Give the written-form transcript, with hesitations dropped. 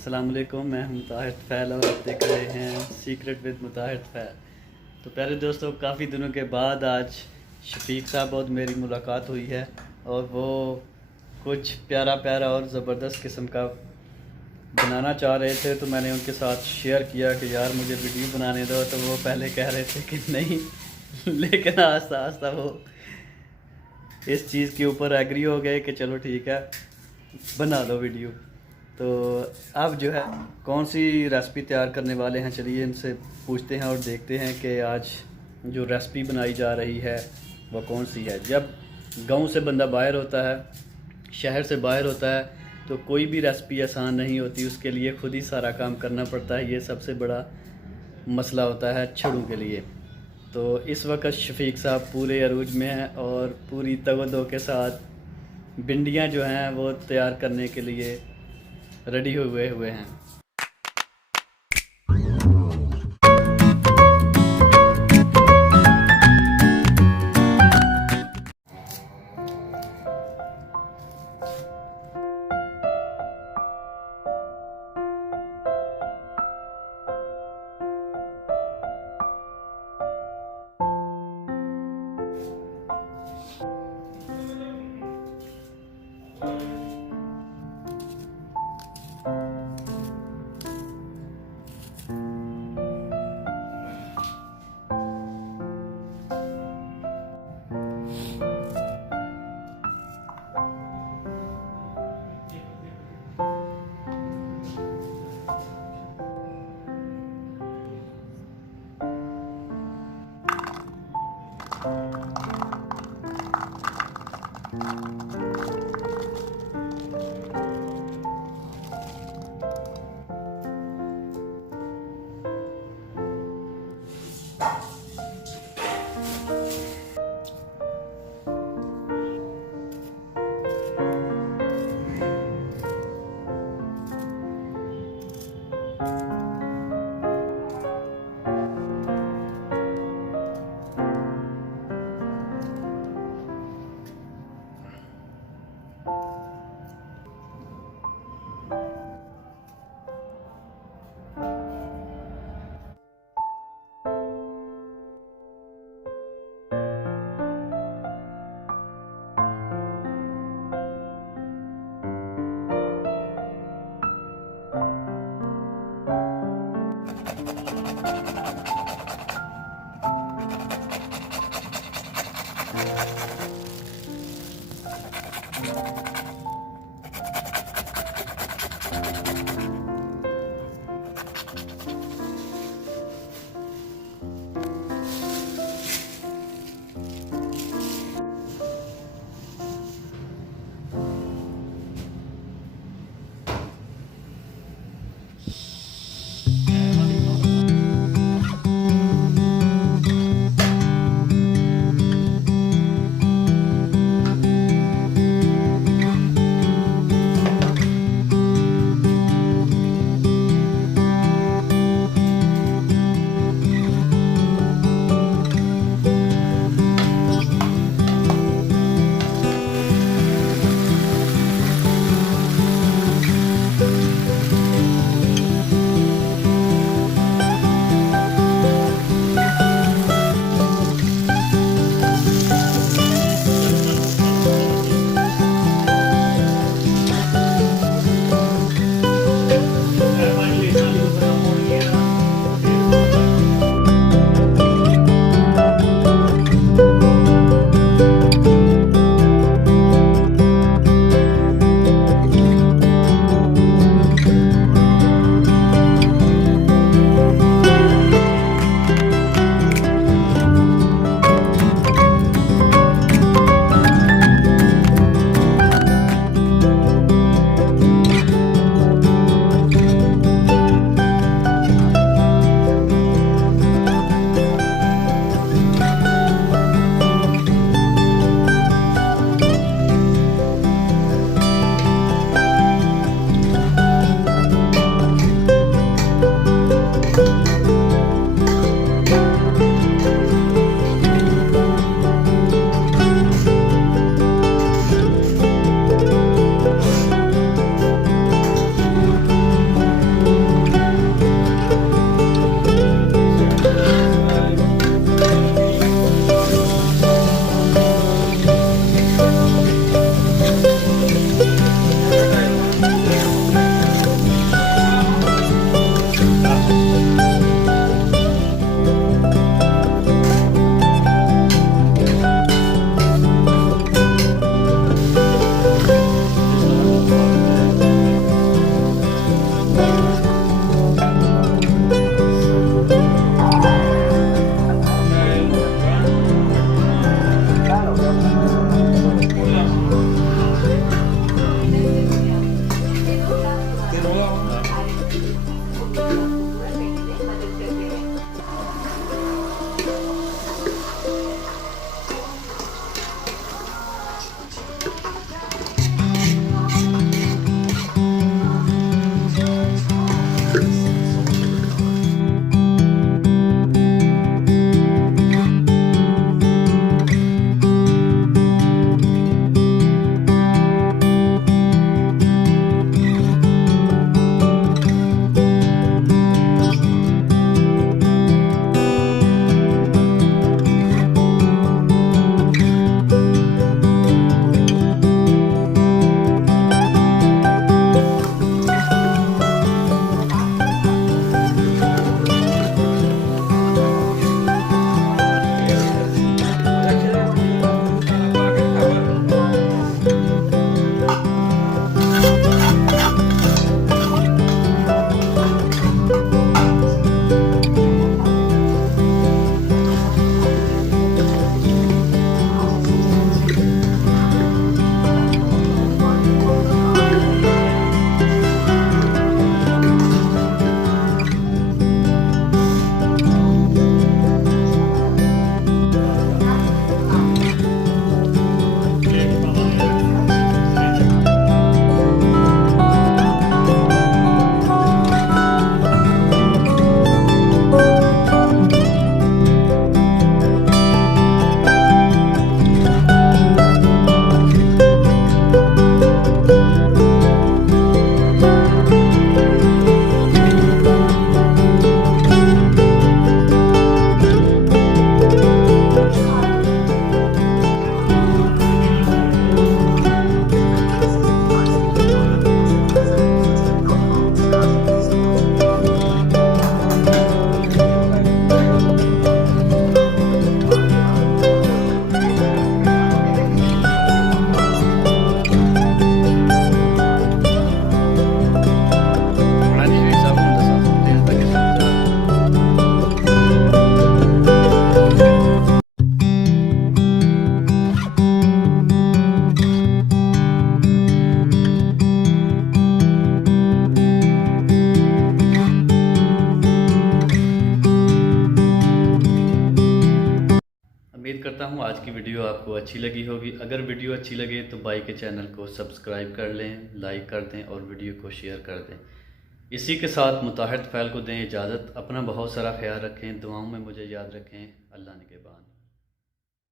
अस्सलाम वालेकुम, मैं हूं मुताहिर फ़ैल और आप देख रहे हैं सीक्रेट विद मुताहिर फ़ैल। तो प्यारे दोस्तों, काफ़ी दिनों के बाद आज शफीक साहब और मेरी मुलाकात हुई है और वो कुछ प्यारा प्यारा और ज़बरदस्त किस्म का बनाना चाह रहे थे। तो मैंने उनके साथ शेयर किया कि यार मुझे वीडियो बनाने दो। तो वो पहले कह रहे थे कि नहीं लेकिन आस्ता आस्ता वो इस चीज़ के ऊपर एग्री हो गए कि चलो ठीक है, बना लो वीडियो। तो अब जो है कौन सी रेसिपी तैयार करने वाले हैं, चलिए इनसे पूछते हैं और देखते हैं कि आज जो रेसिपी बनाई जा रही है वो कौन सी है। जब गांव से बंदा बाहर होता है, शहर से बाहर होता है, तो कोई भी रेसिपी आसान नहीं होती, उसके लिए खुद ही सारा काम करना पड़ता है। ये सबसे बड़ा मसला होता है छड़ों के लिए। तो इस वक्त शफीक साहब पूरे अरूज में हैं और पूरी तवज्जो के साथ भिंडियाँ जो हैं वो तैयार करने के लिए रेडी हुए हैं। करता हूँ आज की वीडियो आपको अच्छी लगी होगी। अगर वीडियो अच्छी लगे तो भाई के चैनल को सब्सक्राइब कर लें, लाइक कर दें और वीडियो को शेयर कर दें। इसी के साथ मुताहिद फ़ैल को दें इजाज़त। अपना बहुत सारा ख्याल रखें, दुआओं में मुझे याद रखें। अल्लाह निगहबान।